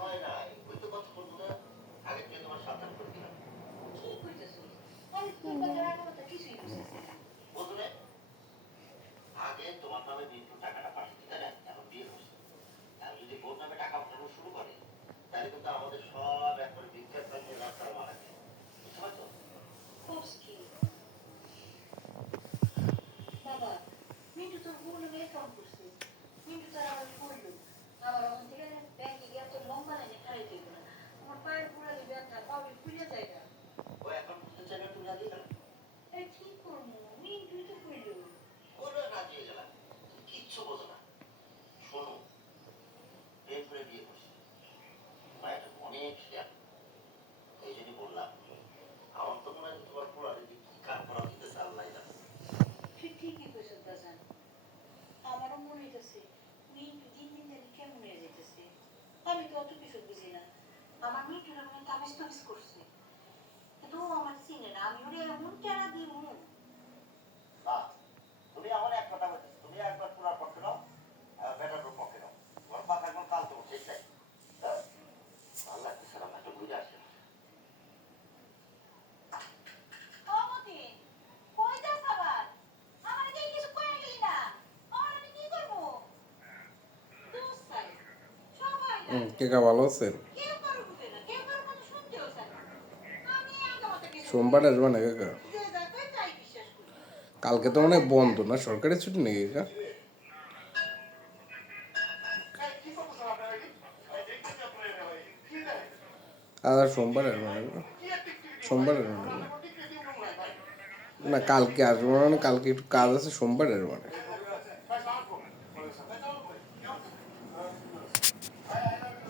হয় নাই, ওই তো কথা বলবো না, আগে থেকে তোমার সাবধান করে দিলাম। কি কইতেছো? আমি তোর কথা রাখার কথা কিছুই বুঝতেছি না। বুঝো না? আগে তোমার নামে বিন্দু টাকাটা পাঠিয়ে দিতে না, এখন বিয়ে হয়েছে। এখন যদি বোন নামে টাকা পাঠানো শুরু করে, তাহলে কিন্তু আমাদের সব একবারে ভিক্ষার পাইয়ে রাস্তায় মারা যায়। বুঝতে পারছো? কোর্স কি? বাবা, মিন্টু তোর বোন নামে অ্যাকাউন্ট করছে। মিন্টু তার আবার করলো। আবার ওখান থেকে ব্যাংকে গিয়ে তো লম্বা লাইনে খাড়াই দিব না। আমার পায়ের গোড়ালি ব্যথা, পাউডি ফুলে জায়গা। ও অ্যাকাউন্ট করতে চাইবে তুমি রাজি না? এই ঠিক করবো, মিন্টুই তো করলো। ওরা রাজি হয়ে গেলাম। তুমি কিচ্ছু বোঝো না। শোনো, প্রেম করে বিয়ে করছি। মায়ের অনেক শেয়ার। এই জন্যই বললাম, আমার তো মনে হয় তোমার পোড়ালে কি কার করা দিতেছে আল্লাহ জানে। ঠিক ঠিকই কইছো বাজান। আমারও মনে হইতেছে মিন্টু দিন দিন জানি কেমন হয়ে যেতেছে। আমি তো অত কিছু বুঝি না। আমার মিন্টুরা মনে তাবিজ টাবিজ করছে, কিন্তু ও আমার চিনে না। আমি ওরে এমন টেরা দিব না। তুমি আমার এক কথা বলছো, তুমি একবার পুরার পক্ষে নাও, বেটার পক্ষে নাও। তোমার কথা একবার পাল্টে ঠিক নাই। ভালো লাগতেছে না, একটু ঘুরে আসে। কেকা ভালো আছেন? সোমবার আসবে না কাকা? কালকে তো অনেক বন্ধ না, সরকারি ছুটি নাকি কাকা? আর সোমবার আসবে না কাকা? সোমবার আসবে না কাকা? না কালকে আসবো, মানে কালকে একটু কাজ আছে, সোমবার আসবে না।